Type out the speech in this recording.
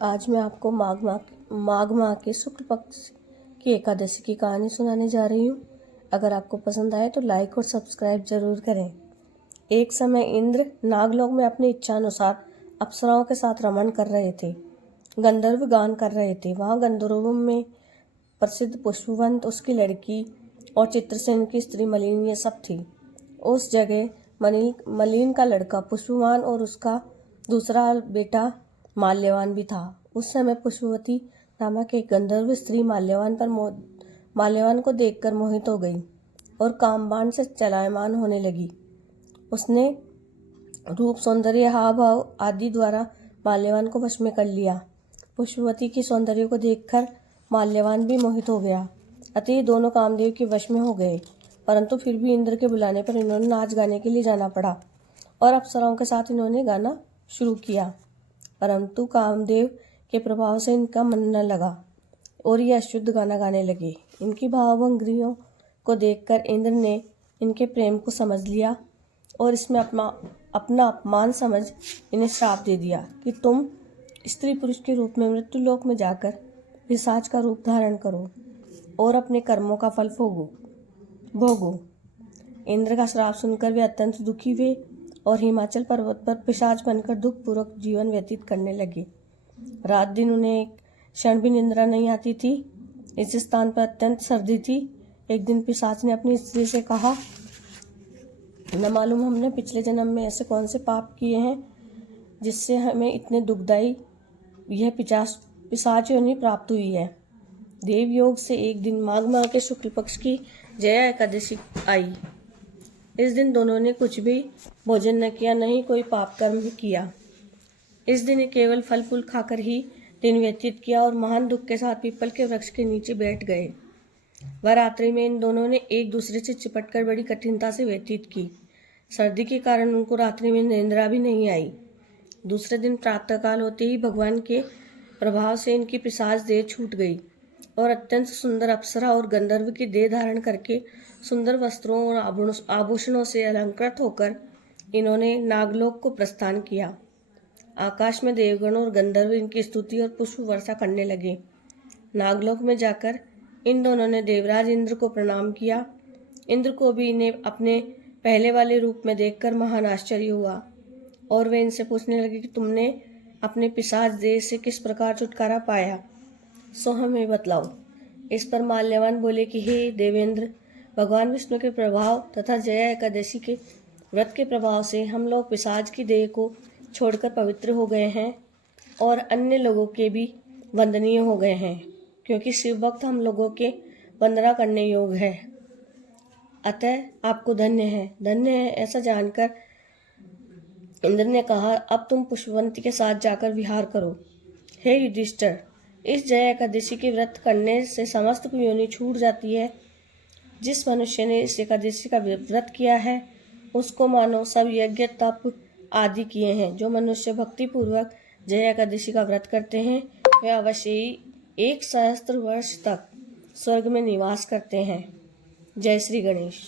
आज मैं आपको माघ माह के शुक्ल पक्ष की एकादशी की कहानी सुनाने जा रही हूँ। अगर आपको पसंद आए तो लाइक और सब्सक्राइब जरूर करें। एक समय इंद्र नागलोक में अपनी इच्छा अनुसार अप्सराओं के साथ रमण कर रहे थे। गंधर्व गान कर रहे थे। वहाँ गंधर्वों में प्रसिद्ध पुष्पवंत, उसकी लड़की और चित्रसेन की स्त्री मलिन ये सब थी। उस जगह मलिन का लड़का पुष्पवान और उसका दूसरा बेटा माल्यवान भी था। उस समय पुष्पवती नामक एक गंधर्व स्त्री माल्यवान को देखकर मोहित हो गई और कामबाण से चलायमान होने लगी। उसने रूप, सौंदर्य, हाव भाव आदि द्वारा माल्यवान को वश में कर लिया। पुष्पवती के सौंदर्य को देखकर माल्यवान भी मोहित हो गया। अतः दोनों कामदेव के वश में हो गए। परंतु फिर भी इंद्र के बुलाने पर इन्होंने नाच गाने के लिए जाना पड़ा और अप्सराओं के साथ इन्होंने गाना शुरू किया। परंतु कामदेव के प्रभाव से इनका मन न लगा और ये अशुद्ध गाना गाने लगे। इनकी भावभंगियों को देखकर इंद्र ने इनके प्रेम को समझ लिया और इसमें अपना अपमान समझ इन्हें श्राप दे दिया कि तुम स्त्री पुरुष के रूप में मृत्युलोक में जाकर पिशाच का रूप धारण करो और अपने कर्मों का फल भोगो। इंद्र का श्राप सुनकर वे अत्यंत दुखी हुए और हिमाचल पर्वत पर पिशाच बनकर दुखपूर्वक जीवन व्यतीत करने लगे। रात दिन उन्हें एक क्षण भी निद्रा नहीं आती थी। इस स्थान पर अत्यंत सर्दी थी। एक दिन पिशाच ने अपनी स्त्री से कहा, न मालूम हमने पिछले जन्म में ऐसे कौन से पाप किए हैं जिससे हमें इतने दुखदायी यह पिशाच योनि प्राप्त हुई है। देव योग से एक दिन माघ माह के शुक्ल पक्ष की जया एकादशी आई। इस दिन दोनों ने कुछ भी भोजन न किया, न ही कोई पाप कर्म किया। इस दिन केवल फल फूल खाकर ही दिन व्यतीत किया और महान दुख के साथ पीपल के वृक्ष के नीचे बैठ गए। वह रात्रि में इन दोनों ने एक दूसरे से चिपटकर बड़ी कठिनता से व्यतीत की। सर्दी के कारण उनको रात्रि में निद्रा भी नहीं आई। दूसरे दिन प्रातःकाल होते ही भगवान के प्रभाव से इनकी पिशाच देह छूट गई और अत्यंत सुंदर अप्सरा और गंधर्व की देह धारण करके सुंदर वस्त्रों और आभूषणों से अलंकृत होकर इन्होंने नागलोक को प्रस्थान किया। आकाश में देवगण और गंधर्व इनकी स्तुति और पुष्प वर्षा करने लगे। नागलोक में जाकर इन दोनों ने देवराज इंद्र को प्रणाम किया। इंद्र को भी इन्हें अपने पहले वाले रूप में देखकर महान आश्चर्य हुआ और वे इनसे पूछने लगे कि तुमने अपने पिशाच देह से किस प्रकार छुटकारा पाया, सो हमें बतलाओ। इस पर माल्यवान बोले कि हे देवेंद्र, भगवान विष्णु के प्रभाव तथा जया एकादशी के व्रत के प्रभाव से हम लोग पिशाच की देह को छोड़कर पवित्र हो गए हैं और अन्य लोगों के भी वंदनीय हो गए हैं, क्योंकि शिव भक्त हम लोगों के वंदना करने योग्य है। अतः आपको धन्य है। ऐसा जानकर इंद्र ने कहा, अब तुम पुष्पवंती के साथ जाकर विहार करो। हे युधिष्ठिर, इस जया एकादशी के व्रत करने से समस्त योनि छूट जाती है। जिस मनुष्य ने इस एकादशी का व्रत किया है उसको मानो सब यज्ञ तप आदि किए हैं। जो मनुष्य भक्ति पूर्वक जया एकादशी का व्रत करते हैं वे अवश्य ही 1 सहस्त्र वर्ष तक स्वर्ग में निवास करते हैं। जय श्री गणेश।